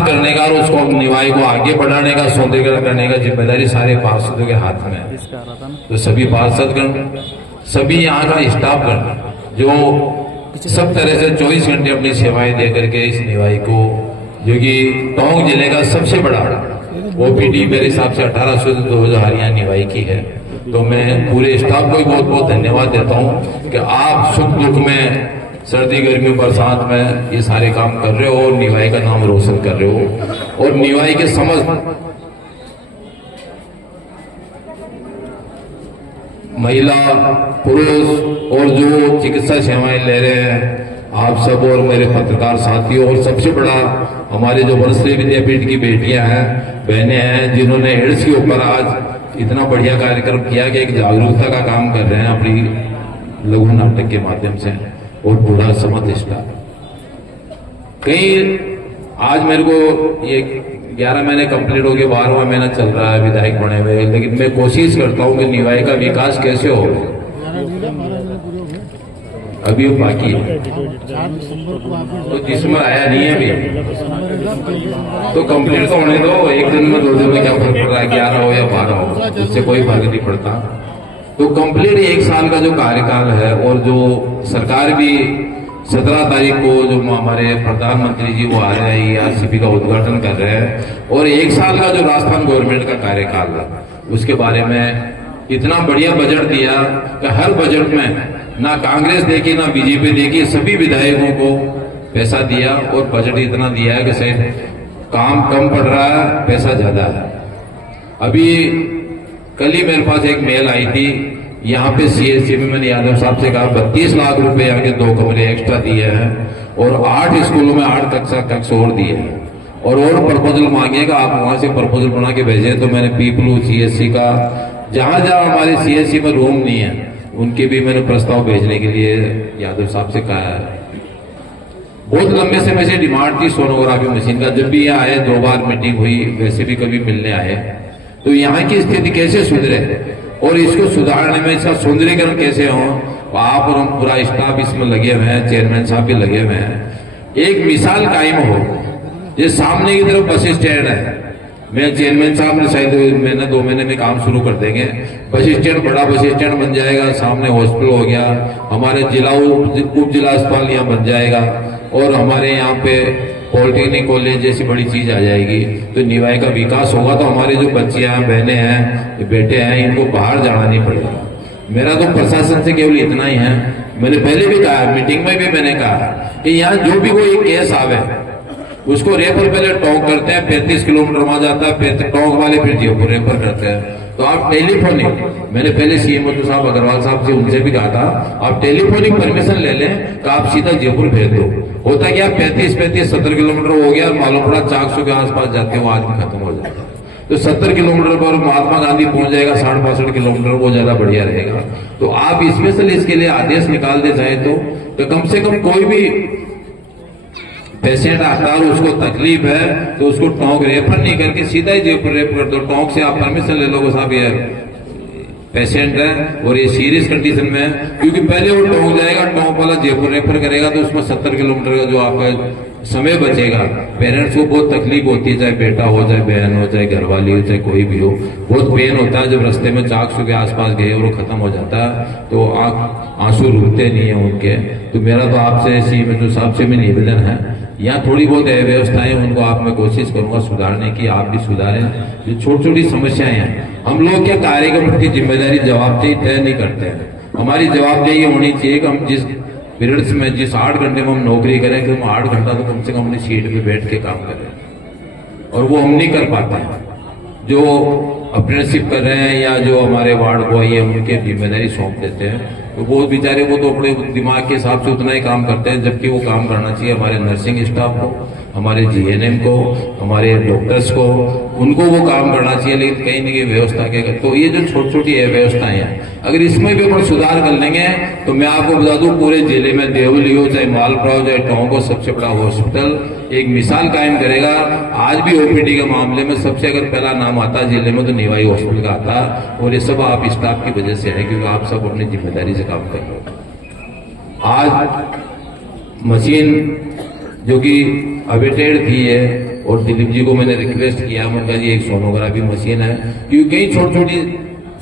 करने का और उसको निवाई को आगे बढ़ाने का, सौंदर्यीकरण करने का जिम्मेदारी सारे पार्षदों के हाथ में है। तो सभी पार्षदगण, सभी यहाँ का स्टाफगण जो सब तरह से 24 घंटे अपनी सेवाएं दे करके इस निवाई को, जो कि टोंक जिले का सबसे बड़ा ओपीडी मेरे हिसाब से 1800 से 2000 यहाँ निवाई की है। तो मैं पूरे स्टाफ को बहुत बहुत धन्यवाद देता हूँ कि आप सुख दुख में, सर्दी गर्मी बरसात में ये सारे काम कर रहे हो और निवाई का नाम रोशन कर रहे हो। और निवाई के समस्त महिला पुरुष और जो चिकित्सा सेवाएं ले रहे हैं आप सब और मेरे पत्रकार साथियों, और सबसे बड़ा हमारे जो वनश्री विद्यापीठ की बेटियां हैं, बहनें हैं, जिन्होंने एड्स के ऊपर आज इतना बढ़िया कार्यक्रम किया कि एक जागरूकता का काम कर रहे हैं अपनी लघु नाटक के माध्यम से, और पूरा समस्त स्टाफ। कई आज मेरे को ये 11 महीने कंप्लीट हो गए, 12वां महीना चल रहा है विधायक बने हुए, लेकिन मैं कोशिश करता हूं कि निवाई का विकास कैसे हो, अभी वो बाकी है। तो जिसमें आया नहीं है अभी, तो कंप्लीट तो होने दो, एक दिन में 2 दिन में क्या फर्क पड़ रहा है, 11 हो या 12 हो, उससे कोई फर्क नहीं पड़ता। तो कंप्लीट 1 साल का जो कार्यकाल है, और जो सरकार भी 17 तारीख को जो हमारे प्रधानमंत्री जी वो आ रहे हैं, ERCP का उद्घाटन कर रहे हैं, और 1 साल का जो राजस्थान गवर्नमेंट का कार्यकाल है उसके बारे में इतना बढ़िया बजट दिया कि हर बजट में ना कांग्रेस देखी ना बीजेपी देखी, सभी विधायकों को पैसा दिया, और बजट इतना दिया है कि शायद काम कम पड़ रहा है, पैसा ज्यादा है। अभी कल ही मेरे पास एक मेल आई थी, यहाँ पे CSC में मैंने यादव साहब से कहा 32 लाख रुपए यहाँ के 2 कमरे एक्स्ट्रा दिए हैं, और 8 स्कूलों में 8 कक्ष और दिए हैं, और प्रपोजल मांगेगा, आप वहां से प्रपोजल बना के भेजें। तो मैंने पीपलू CSC का, जहां जहां हमारे CSC में रूम नहीं है, उनके भी मैंने प्रस्ताव भेजने के लिए यादव साहब से कहा है। बहुत लंबे समय से डिमांड थी सोनोग्राफी मशीन का, जब भी यहाँ आए 2 बार मीटिंग हुई, वैसे भी कभी मिलने आए। तो यहाँ की स्थिति कैसे सुधरे और इसको सुधारने में इसका सौंदर्यीकरण कैसे हो, आप और हम पूरा स्टाफ इसमें लगे हुए हैं, चेयरमैन साहब भी लगे हुए हैं। एक मिसाल कायम हो, ये सामने की तरफ बस स्टैंड है, मैं चेयरमैन साहब ने शायद 1-2 महीने में काम शुरू कर देंगे। बस स्टैंड बड़ा बस स्टैंड बन जाएगा, सामने हॉस्पिटल हो गया, हमारे जिला उप जिला अस्पताल यहाँ बन जाएगा, और हमारे यहाँ पे पॉलिटेक्निक कॉलेज जैसी बड़ी चीज आ जाएगी। तो निवाई का विकास होगा, तो हमारे जो बच्चियां बहनें हैं, बेटे हैं, इनको बाहर जाना नहीं पड़ेगा। मेरा तो प्रशासन से केवल इतना ही है, मैंने पहले भी कहा, मीटिंग में भी मैंने कहा कि यहाँ जो भी कोई केस आवे उसको रेफर पहले टोंक करते हैं, 35 किलोमीटर वहां जाता है, टोंक वाले फिर जयपुर रेफर करते हैं। तो आप टेलीफोनिक, मैंने पहले CM साहब अग्रवाल साहब से उनसे भी कहा था, आप टेलीफोनिक परमिशन ले लें तो आप सीधा जयपुर भेज दो। होता क्या, 35-70 किलोमीटर हो गया, मालूम पड़ा 400 के आसपास जाते हो आदमी खत्म हो जाता है। तो 70 किलोमीटर पर महात्मा गांधी पहुंच जाएगा, 65 किलोमीटर, वो ज्यादा बढ़िया रहेगा। तो आप स्पेशल इसके लिए आदेश निकाल दे चाहे तो कम से कम कोई भी पेशेंट आता है और उसको तकलीफ है तो उसको टोंक रेफर नहीं करके सीधा ही जयपुर रेफर कर दो। टोंक से आप परमिशन ले लो साहब, ये पेशेंट है और ये सीरियस कंडीशन में है, क्योंकि पहले वो टोंक जाएगा, टोंक वाला जयपुर रेफर करेगा, तो उसमें 70 किलोमीटर का जो आपका समय बचेगा। पेरेंट्स को बहुत तकलीफ होती है, चाहे बेटा हो, चाहे बहन हो, चाहे घरवाली हो, चाहे कोई भी हो, बहुत पेन होता है जब रास्ते में 400 के आसपास गए और वो खत्म हो जाता है, तो आंसू रुकते नहीं है उनके। तो मेरा तो आपसे CM साहब से भी निवेदन है, यहाँ थोड़ी बहुत व्यवस्थाएं उनको आप मैं कोशिश करूंगा सुधारने की, आप भी सुधारें। जो छोटी छोटी समस्याएं हैं, हम लोग क्या कार्यक्रम की जिम्मेदारी जवाबदेही तय नहीं करते हैं। हमारी जवाबदेही होनी चाहिए कि हम जिस पीरियड्स में, जिस 8 घंटे में हम नौकरी करें, कि हम 8 घंटा तो कम से कम अपनी सीट पे बैठ के काम करें, और वो हम नहीं कर पाते हैं। जो अप्रेंटिसशिप कर रहे हैं या जो हमारे वार्ड बॉय है, उनके जिम्मेदारी सौंप देते हैं, तो वो बेचारे वो तो अपने दिमाग के हिसाब से उतना ही काम करते हैं, जबकि वो काम करना चाहिए हमारे नर्सिंग स्टाफ को, हमारे GNM को, हमारे डॉक्टर्स को, उनको वो काम करना चाहिए। लेकिन कहीं ना कहीं व्यवस्था के, तो ये जो छोटी छोटी व्यवस्थाएं हैं, अगर इसमें भी अपन सुधार कर लेंगे तो मैं आपको बता दूं, पूरे जिले में देवली हो, चाहे मालपुरा हो, चाहे टोंक हो, सबसे बड़ा हॉस्पिटल एक मिसाल कायम करेगा। आज भी OPD के मामले में सबसे अगर पहला नाम आता जिले में तो निवाई हॉस्पिटल का आता, और ये सब आप स्टाफ की वजह से है, क्योंकि आप सब अपनी जिम्मेदारी से काम कर रहे हो। आज मशीन जो कि अवेटेड थी है, और दिलीप जी को मैंने रिक्वेस्ट किया, मैंने कहा जी एक सोनोग्राफी मशीन है, क्योंकि कई छोटी छोटी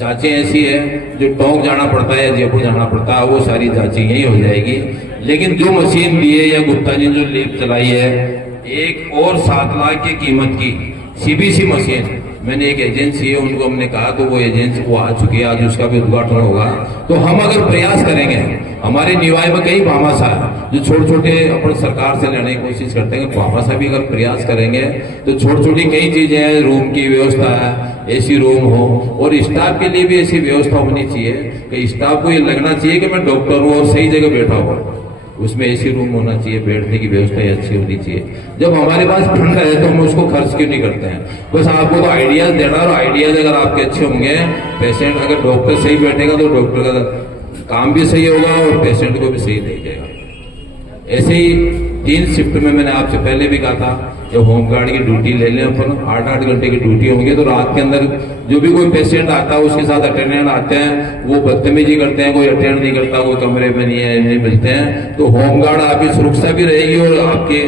जांचें ऐसी है जो टोंक जाना पड़ता है या जयपुर जाना पड़ता है, वो सारी जांचें यही हो जाएगी। लेकिन जो मशीन दी है या गुप्ता जी जो लेब चलाई है, एक और 7 लाख की कीमत की सीबीसी मशीन, मैंने एक एजेंसी है उनको हमने कहा, तो वो एजेंसी वो आ चुकी है, आज उसका भी उद्घाटन होगा। तो हम अगर प्रयास करेंगे, हमारे निवाय में कई भामाशाह जो छोटे छोटे अपन सरकार से लेने की कोशिश करते हैं, भामाशाह भी अगर प्रयास करेंगे तो छोटी छोटी कई चीजें हैं, रूम की व्यवस्था है, एसी रूम हो, और स्टाफ के लिए भी ऐसी व्यवस्था होनी चाहिए कि स्टाफ को ये लगना चाहिए कि मैं डॉक्टर हूँ और सही जगह बैठा हुआ, उसमें एसी रूम होना चाहिए, बैठने की व्यवस्था अच्छी होनी चाहिए। जब हमारे पास फंड है तो हम उसको खर्च क्यों नहीं करते हैं? बस आपको तो आइडियाज देना, और आइडियाज अगर आपके अच्छे होंगे, पेशेंट अगर डॉक्टर सही बैठेगा तो डॉक्टर का काम भी सही होगा और पेशेंट को भी सही देगा। ऐसे ही 3 शिफ्ट में मैंने आपसे पहले भी कहा था कि होमगार्ड की ड्यूटी ले लें अपन, 8-8 घंटे की ड्यूटी होंगे, तो रात के अंदर जो भी कोई पेशेंट आता है उसके साथ अटेंडेंट आते हैं, वो बदतमीजी करते हैं, कोई अटेंड नहीं करता, कोई कमरे में नहीं मिलते हैं, तो होमगार्ड आपकी सुरक्षा भी रहेगी और आपके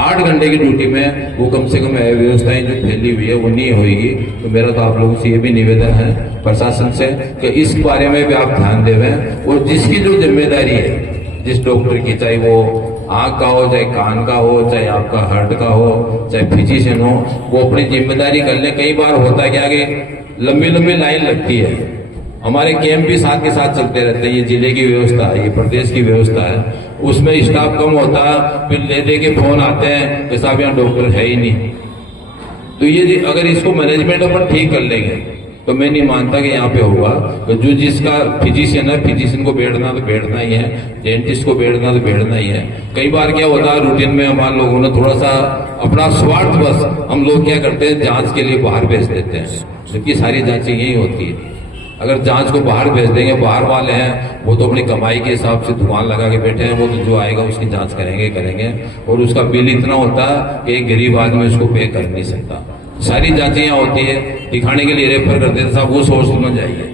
8 घंटे की ड्यूटी में वो कम से कम व्यवस्थाएं जो फैली हुई है वो नहीं होगी। तो मेरा तो आप लोगों से ये भी निवेदन है प्रशासन से कि इस बारे में भी आप ध्यान देवें, और जिसकी जो जिम्मेदारी है, जिस डॉक्टर की, चाहे वो आंख का हो, चाहे कान का हो, चाहे आपका हार्ट का हो, चाहे फिजिशियन हो, वो अपनी जिम्मेदारी कर ले। कई बार होता क्या कि लंबी लंबी लाइन लगती है, हमारे कैंप भी साथ के साथ चलते रहते हैं, ये जिले की व्यवस्था है, ये प्रदेश की व्यवस्था है, उसमें स्टाफ कम होता है, फिर ले दे के फोन आते हैं कि साहब यहाँ डॉक्टर है ही नहीं। तो ये अगर इसको मैनेजमेंट अपन ठीक कर लेंगे तो मैं नहीं मानता कि यहाँ पे होगा। तो जो जिसका फिजिशियन है, फिजिशियन को बैठना तो बैठना ही है, डेंटिस्ट को बैठना तो बैठना ही है। कई बार क्या होता है, रूटीन में हमारे लोगों ने थोड़ा सा अपना स्वार्थ, बस हम लोग क्या करते हैं, जांच के लिए बाहर भेज देते हैं, जबकि सारी जांचें यही होती है। अगर जांच को बाहर भेज देंगे, बाहर वाले हैं वो तो अपनी कमाई के हिसाब से दुकान लगा के बैठे हैं, वो तो जो आएगा उसकी जांच करेंगे, और उसका बिल इतना होता है कि एक गरीब आदमी उसको पे कर नहीं सकता। सारी जांचें यहाँ होती है, दिखाने के लिए रेफर करते हैं, साहब वो सोर्स में जाइए।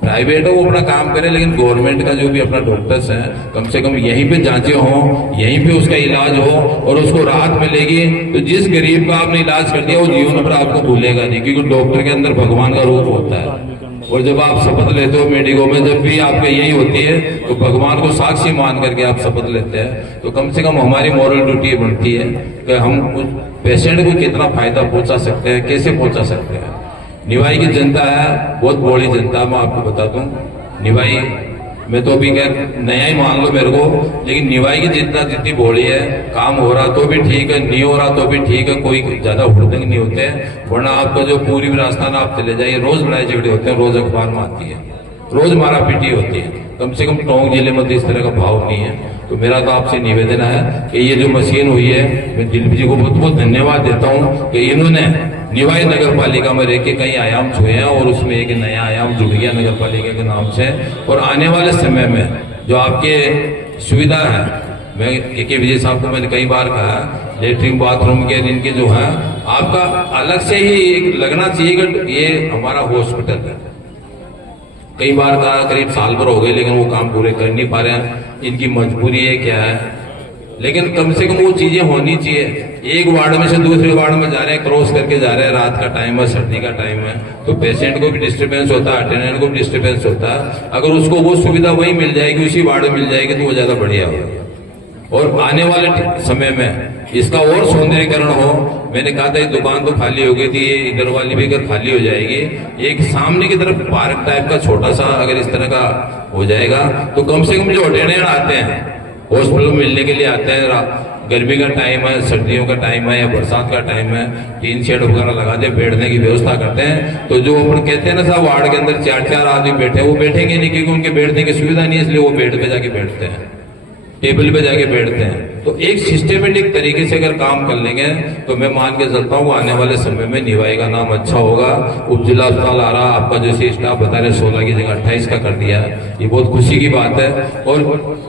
प्राइवेट है वो अपना काम करे, लेकिन गवर्नमेंट का जो भी अपना डॉक्टर्स है, कम से कम यहीं पे जांचें हों, यहीं पे उसका इलाज हो और उसको राहत मिलेगी। तो जिस गरीब का आपने इलाज कर दिया वो जीवन पर आपको भूलेगा नहीं, क्योंकि डॉक्टर के अंदर भगवान का रूप होता है। और जब आप शपथ लेते हो मेडिको में, जब भी आपके यही होती है, तो भगवान को साक्षी मान करके आप शपथ लेते हैं, तो कम से कम हमारी मॉरल ड्यूटी बनती है कि हम उस पेशेंट को कितना फायदा पहुंचा सकते हैं, कैसे पहुंचा सकते हैं। निवाई की जनता है, बहुत बड़ी जनता, मैं आपको बता दूं। निवाई मैं तो अभी खैर नया ही मान लो मेरे को, लेकिन निवाई की जितनी भोली है, काम हो रहा तो भी ठीक है, नहीं हो रहा तो भी ठीक है, कोई ज्यादा हुड़दंग नहीं होते हैं। वरना आपका जो पूरी राजस्थान आप चले जाइए, रोज लड़ाई झगड़े होते हैं, रोज अखबार में आती है, रोज मारा पीटी होती है। कम से कम टोंक जिले में तो इस तरह का भाव नहीं है। तो मेरा तो आपसे निवेदन है कि ये जो मशीन हुई है, मैं दिलीप जी को बहुत बहुत धन्यवाद देता हूँ कि इन्होंने निवाई नगर पालिका में रह के कई आयाम छुए हैं, और उसमें एक नया आयाम जुड़ गया नगर पालिका के नाम से। और आने वाले समय में जो आपके सुविधा है, मैं के विजय साहब को मैंने कई बार कहा, लेटरिन बाथरूम के इनके जो है, आपका अलग से ही एक लगना चाहिए कि ये हमारा हॉस्पिटल है। कई बार कहा, करीब साल भर हो गए, लेकिन वो काम पूरे कर नहीं पा रहे हैं। इनकी मजबूरी है क्या है, लेकिन कम से कम वो चीजें होनी चाहिए। एक वार्ड में से दूसरे वार्ड में जा रहे हैं, क्रॉस करके जा रहे हैं, रात का टाइम है, सर्दी का टाइम है, तो पेशेंट को भी डिस्टर्बेंस होता है, अटेंडेंट को भी डिस्टर्बेंस होता है। अगर उसको वो सुविधा वही मिल जाएगी, उसी वार्ड में मिल जाएगी, तो वो ज्यादा बढ़िया होगा। और आने वाले समय में इसका और सौंदर्यीकरण हो। मैंने कहा था ये दुकान तो खाली हो गई थी, ये इधर वाली भी अगर खाली हो जाएगी, एक सामने की तरफ पार्क टाइप का छोटा सा अगर इस तरह का हो जाएगा, तो कम से कम जो अटेंडेंट आते हैं हॉस्पिटल मिलने के लिए आते हैं, गर्मी का टाइम है, सर्दियों का टाइम है या बरसात का टाइम है, टीन शेड वगैरह लगा दे, बैठने की व्यवस्था करते हैं। तो जो अपन कहते हैं ना साहब, वार्ड के अंदर 4-4 आदमी बैठे, वो बैठेंगे नहीं, क्योंकि उनके बैठने की सुविधा नहीं है, इसलिए वो बेड पे जाके बैठते हैं, टेबल पे जाके बैठते हैं। तो एक सिस्टमेटिक तरीके से अगर काम कर लेंगे, तो मैं मान के चलता हूँ आने वाले समय में निवाई का नाम अच्छा होगा। उप जिला अस्पताल आ रहा, आपका जैसे स्टाफ बता रहे 16 की जगह 28 का कर दिया, ये बहुत खुशी की बात है। और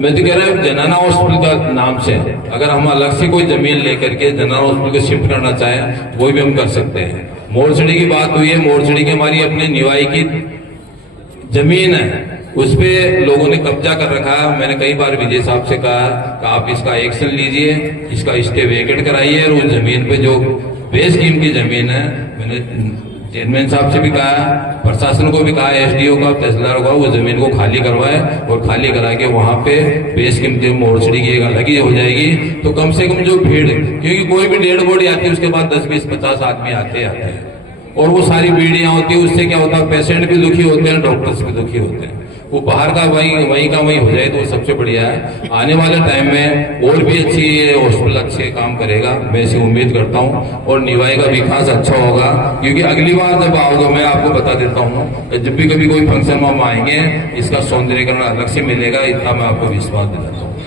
मैं तो कह रहा हूँ जनाना हॉस्पिटल का नाम से अगर हम अलग से कोई जमीन लेकर के जनाना हॉस्पिटल को शिफ्ट करना चाहें, वो भी हम कर सकते हैं। मोरछड़ी की बात हुई है, मोरछड़ी की हमारी अपनी निवाई की जमीन है, उस पे लोगों ने कब्जा कर रखा। मैंने कई बार विजय साहब से कहा कि आप इसका एक्शन लीजिए, इसका स्टे वेकेट कराइए और उस जमीन पे जो बेस्कीम की जमीन है, मैंने चेयरमैन साहब से भी कहा, प्रशासन को भी कहा, एसडीओ का, तहसीलदार का, वो जमीन को खाली करवाए और खाली करा के वहां पे बेस्कीम की मोर्चरी की अलग ही हो जाएगी। तो कम से कम जो भीड़, क्योंकि कोई भी डेड बॉडी आती है उसके बाद 10, 20, 50 आदमी आते हैं और वो सारी भीड़ियां होती है। उससे क्या होता है, पेशेंट भी दुखी होते हैं, डॉक्टर्स भी दुखी होते हैं। वो बाहर का वहीं का वहीं हो जाए तो सबसे बढ़िया है। आने वाले टाइम में और भी अच्छी हॉस्पिटल अच्छे काम करेगा, मैं इसे उम्मीद करता हूं। और निवाई का विकास अच्छा होगा, क्योंकि अगली बार जब आओगे मैं आपको बता देता हूं, जब भी कभी कोई फंक्शन में हम आएंगे इसका सौंदर्यीकरण अलग से मिलेगा, इतना मैं आपको विश्वास दिलाता हूँ।